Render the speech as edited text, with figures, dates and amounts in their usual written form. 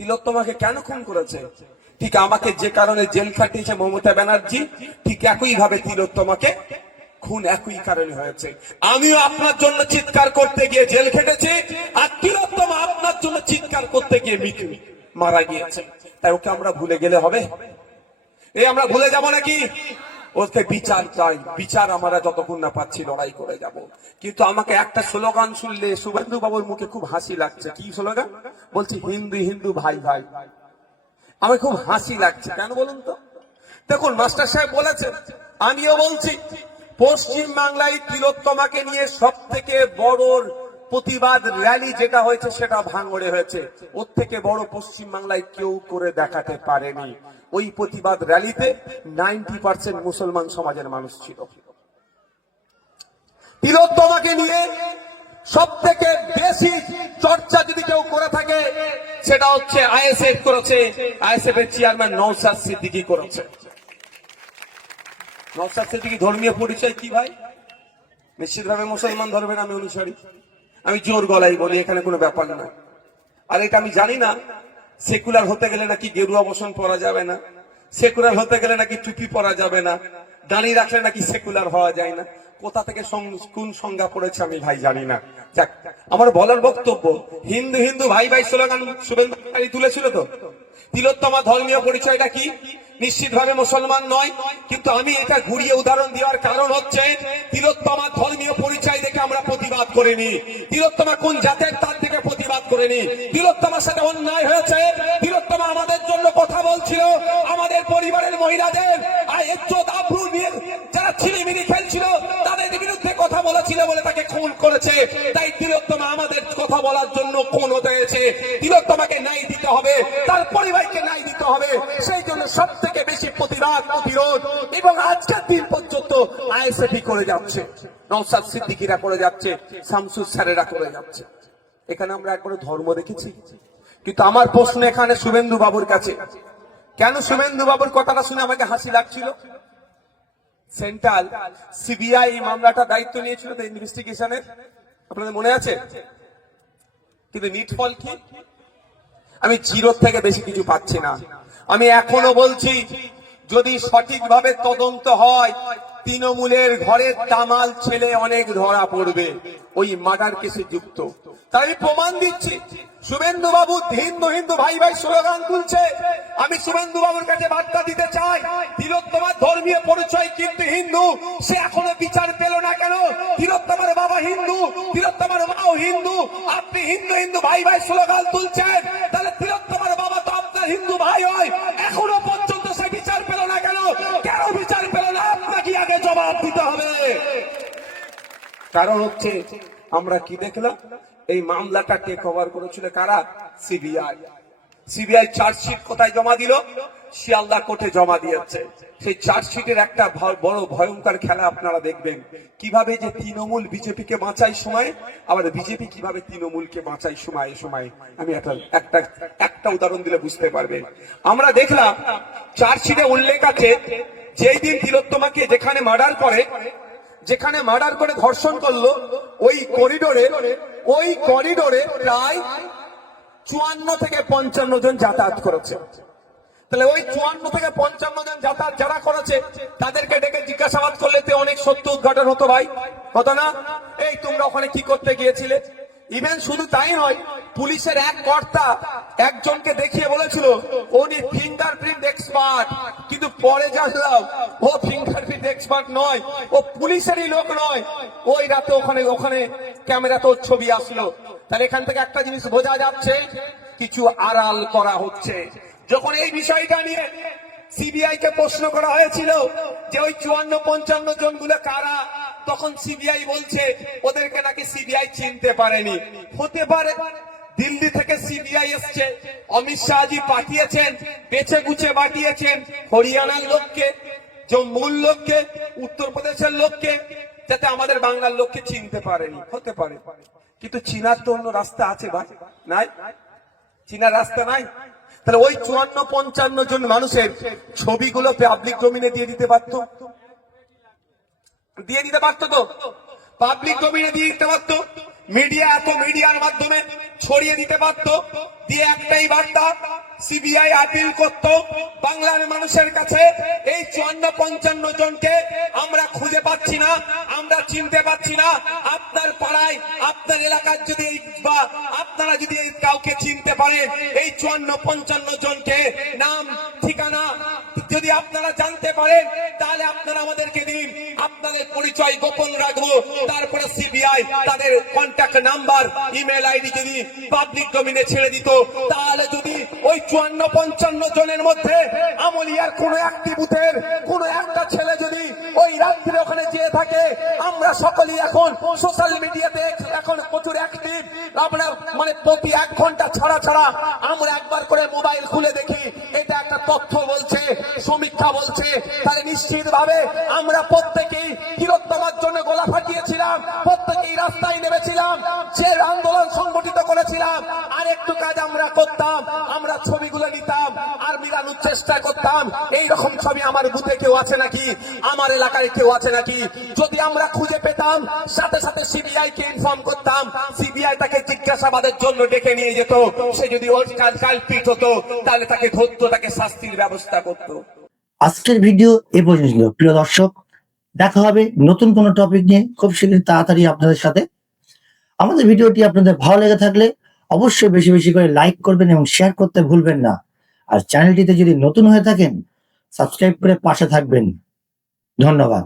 তিলোত্তমাকে কেন খুন করেছে? ঠিক আমাকে যে কারণে জেল খাটিয়েছে মমতা ব্যানার্জি, ঠিক একই ভাবে তিলোত্তমাকে খুন একই কারণে হয়েছে। আমিও আপনার জন্য চিৎকার করতে গিয়ে জেল খেটেছি, আর তিলোত্তমা আপনার জন্য চিৎকার করতে গিয়ে মারা গিয়েছে। তাই ওকে আমরা ভুলে গেলে হবে? আমরা ভুলে যাব নাকি? ওকে বিচার চাই, বিচার আমরা যতক্ষণ না পাচ্ছি লড়াই করে যাব। কিন্তু আমাকে একটা স্লোগান শুনলে শুভেন্দু বাবুর মুখে খুব হাসি লাগছে। কি স্লোগান বলছি? হিন্দু হিন্দু ভাই ভাই। আমার খুব হাসি লাগছে, কেন বলুন তো? দেখুন, মাস্টার সাহেব বলেছেন, আমিও বলছি, পশ্চিম বাংলায় তিলোত্তমাকে নিয়ে সব থেকে বড় প্রতিবাদ র্যালি যেটা হয়েছে সেটা ভাঙড়ে হয়েছে। ওর থেকে বড় পশ্চিম বাংলায় কেউ করে দেখাতে পারেনি। ওই প্রতিবাদ র্যালিতে 90% মুসলমান সমাজের মানুষ ছিল। তিলোত্তমাকে নিয়ে সব থেকে বেশি চর্চা যদি কেউ করে থাকে সেটা হচ্ছে আইএসএফ করেছে। আইএসএফ এর চেয়ারম্যান নওশাদ সিদ্দিকী করেছে। নওশাদ সিদ্দিকী ধর্মীয় পরিচয় কি ভাই? নিশ্চিতভাবে মুসলমান ধর্মের আমি অনুসারী। আমি জোর গলায় বলি, এখানে কোনো ব্যাপার না। আর এটা আমি জানি না সেকুলার হতে গেলে নাকি গেরুয়া বসন পরা যাবে না, সেকুলার হতে গেলে নাকি টুপি পরা যাবে না, দাঁড়িয়ে রাখলে নাকি সেকুলার হওয়া যায় না। কোথা থেকে কোন সংজ্ঞা পড়েছে আমি ভাই জানি না। যাক, আমার বলার বক্তব্য, হিন্দু হিন্দু ভাই ভাই স্লোগান শুভেন্দু তুলেছিল তো। তিলোত্তমা ধর্মীয় পরিচয়টা কি? নিশ্চিতভাবে মুসলমান নয়, কিন্তু আমি এটা ঘুরিয়ে উদাহরণ দেওয়ার কারণ হচ্ছে তিলোত্তমা ধর্মীয় পরিচয় দেখে আমরা প্রতিবাদ করিনি। তিলোত্তমা কোন জাতের তার থেকে প্রতিবাদ করিনি। তিলোত্তমার সাথে অন্যায় হয়েছে, তিলোত্তমা আমাদের জন্য কথা বলছিল, আমাদের পরিবারের মহিলাদের ইজ্জত আবরু নিয়ে যারা ছিনিমিনি খেলছিল তাদের বিরুদ্ধে কথা বলেছিল বলে তাকে খুন করেছে। তাই তিলোত্তমা আমাদের কথা বলার জন্য খুন হতে হয়েছে। তিলোত্তমাকে ন্যায় দিতে হবে, তার পরিবারকে ন্যায় দিতে হবে। সেই জন্য সব থেকে বেশি প্রতিবাদ প্রতিরোধ এবং আজকের দিন পর্যন্ত আইএসএফই করে যাচ্ছে, নওশাদ সিদ্দিকীরা করে যাচ্ছে, শামসুর স্যারেরা করে যাচ্ছে। এখানে আমরা একবারে ধর্ম দেখেছি। কিন্তু আমার প্রশ্ন এখানে শুভেন্দু বাবুর কাছে, কেন শুভেন্দু বাবুর কথাটা শুনে আমাকে হাসি লাগছিল? সেন্ট্রাল সিবিআই মামলাটা দায়িত্ব নিয়েছিল তো ইনভেস্টিগেশনের, আপনাদের মনে আছে? কিন্তু নিটফল কি? আমি জিরোর থেকে বেশি কিছু পাচ্ছি না। আমি এখনো বলছি, যদি সঠিকভাবে তদন্ত হয় তৃণমূলের ঘরের তামাল ছেলে অনেক ধরা পড়বে ওই মার্ডার কেসে যুক্ত। তাই আমি প্রমাণ দিচ্ছি। শুভেন্দু বাবু হিন্দু হিন্দু ভাই ভাই স্লোগান তুলছে, আমি শুভেন্দু বাবুর কাছে বার্তা দিতে চাই, তিলোত্তমার ধর্মীয় পরিচয় কিন্তু হিন্দু, সে এখনো বিচার পেল না কেন? তিলোত্তমার বাবা হিন্দু, তিলোত্তমার মাও হিন্দু, আপনি হিন্দু হিন্দু ভাই ভাই স্লোগান তুলছেন, তাহলে তিলোত্তমার বাবা তো আপনার হিন্দু ভাই হয়, এখনো পর্যন্ত সে বিচার পেল না কেন? কেন বিচার পেল না? আপনাকে আগে জবাব দিতে হবে। কারণ হচ্ছে আমরা কি দেখলাম, এই মামলাটা কে কভার করেছিল? কারা? সিবিআই। সিবিআই চার্জশিট কোথায় জমা দিল? শিয়ালদা কোর্টে জমা দিয়েছে। সেই চার্জশিটের একটা বড় ভয়ঙ্কর খেলা আপনারা দেখবেন, কিভাবে যে তৃণমূল বিজেপিকে বাঁচাই সময়, আবার বিজেপি কিভাবে তৃণমূলকে বাঁচাই সময় সময়। আমি একটা উদাহরণ দিলে বুঝতে পারবেন। আমরা দেখলাম চার্জশিটে উল্লেখ আছে, যেই দিন তিলোত্তমাকে যেখানে মার্ডার করে ধর্ষণ করলো, ওই করিডোরে প্রায় 54 থেকে 55 জন যাতায়াত করেছে। তাহলে ওই 54 থেকে 55 জন যাতায়াত যারা করেছে তাদেরকে ডেকে জিজ্ঞাসাবাদ করলে তো অনেক সত্য উদ্ঘাটন হতো ভাই, হতো না? এই তোমরা ওখানে কি করতে গিয়েছিলে? ইভেন শুধু তাই নয়, পুলিশের এক কর্তা একজনকে দেখিয়ে বলেছিল উনি ফিঙ্গারপ্রিন্ট এক্সপার্ট, কিন্তু পরে জানলাম ও ফিঙ্গারপ্রিন্ট এক্সপার্ট নয়, ও পুলিশেরই লোক নয়। ওই রাতে ওখানে ক্যামেরাতে ওর ছবি আসলো। তাহলে এখান থেকে একটা জিনিস বোঝা যাচ্ছে, কিছু আড়াল করা হচ্ছে। যখন এই বিষয়টা নিয়ে সিবিআই কে প্রশ্ন করা হয়েছিল যে ওই 54-55 জনগুলো কারা, তখন সিবিআই বলছে ওদেরকে নাকি সিবিআই চিনতে পারেনি। হতে পারে দিল্লি থেকে সিবিআই এসছে, অমিত শাহজি পাঠিয়েছেন, বেছে গুছে পাঠিয়েছেন হরিয়ানার লোককে, জম্মুর লোককে, উত্তরপ্রদেশের লোককে, যাতে আমাদের বাংলার লোককে চিনতে পারেনি। হতে পারে, কিন্তু চিনার তো অন্য রাস্তা আছে ভাই, নাই? চিনার রাস্তা নাই। তাহলে ওই 54-55 জন মানুষের ছবিগুলো পাবলিক ডোমেইনে দিয়ে দিতে পারতো তো, পাবলিক ডোমেইনে দিয়ে দিতে পারতো। মিডিয়ার মাধ্যমে ছড়িয়ে দিতে পারত, দিয়ে একটাই বার্তা, সিবিআই আপিল করত বাংলার মানুষের কাছে, এই 54-55 জনকে আমরা খুঁজে পাচ্ছি না, আমরা চিনতে পাচ্ছি না। আপনার পাড়ায়, আপনার এলাকার যদি বা আপনারা যদি কাউকে চিনতে পারেন, এই 54-55 জনকে নাম ঠিকানা যদি আপনারা জানতে পারেন, তাহলে আপনারা আমাদেরকে দিন, আপনাদের পরিচয় গোপন রাখবো। তারপরে সিবিআই তাদের কন্ট্যাক্ট নাম্বার, ইমেল আইডি যদি পাবলিক ডোমেইনে ছেড়ে দিত, তাহলে যদি ওই 54-55 জনের মধ্যে আমলিয়ার কোন একটি বুথের কোন একটা ছেলে যদি ওই রাত্রে ওখানে যেয়ে থাকে, আমরা সকলেই এখন সোশ্যাল মিডিয়াতে এখন প্রচুর অ্যাক্টিভ, আপনার মানে প্রতি 1 ঘন্টা ছাড়া ছাড়া আমরা একবার করে মোবাইল খুলে দেখি, এটা একটা তথ্য বলছে, সমীক্ষা বলছে। তাহলে নিশ্চিত ভাবে আমরা প্রত্যেকেই তিলোত্তমার জন্য গলা ফাটিয়েছিলাম, প্রত্যেকেই রাস্তায় নেমেছিলাম, যে আন্দোলন সংগঠিত করেছিলাম। আর একটু কাজ আমরা করতাম, আমরা ছবিগুলো নিতাম আর মিলানোর চেষ্টা করতাম, এইরকম ছবি আমার বুথে কেউ আছে নাকি, আমার এলাকায় কেউ আছে নাকি। যদি আমরা খুঁজে পেতাম, সাথে সাথে সিবিআই কে ইনফর্ম করতাম, সিবিআই তাকে জিজ্ঞাসাবাদের জন্য ডেকে নিয়ে যেত। সে যদি ওর কালপিট হতো, তাহলে তাকে ধরতো, তাকে শাস্তির ব্যবস্থা করতো। আজকের ভিডিও এ পর্যন্ত ছিল। প্রিয় দর্শক, দেখা হবে নতুন কোনো টপিক নিয়ে খুব শীঘ্রই, তাড়াতাড়ি আপনাদের সাথে। আমাদের ভিডিওটি আপনাদের ভালো লেগে থাকলে অবশ্যই বেশি বেশি করে লাইক করবেন এবং শেয়ার করতে ভুলবেন না। আর চ্যানেলটিতে যদি নতুন হয়ে থাকেন, সাবস্ক্রাইব করে পাশে থাকবেন। ধন্যবাদ।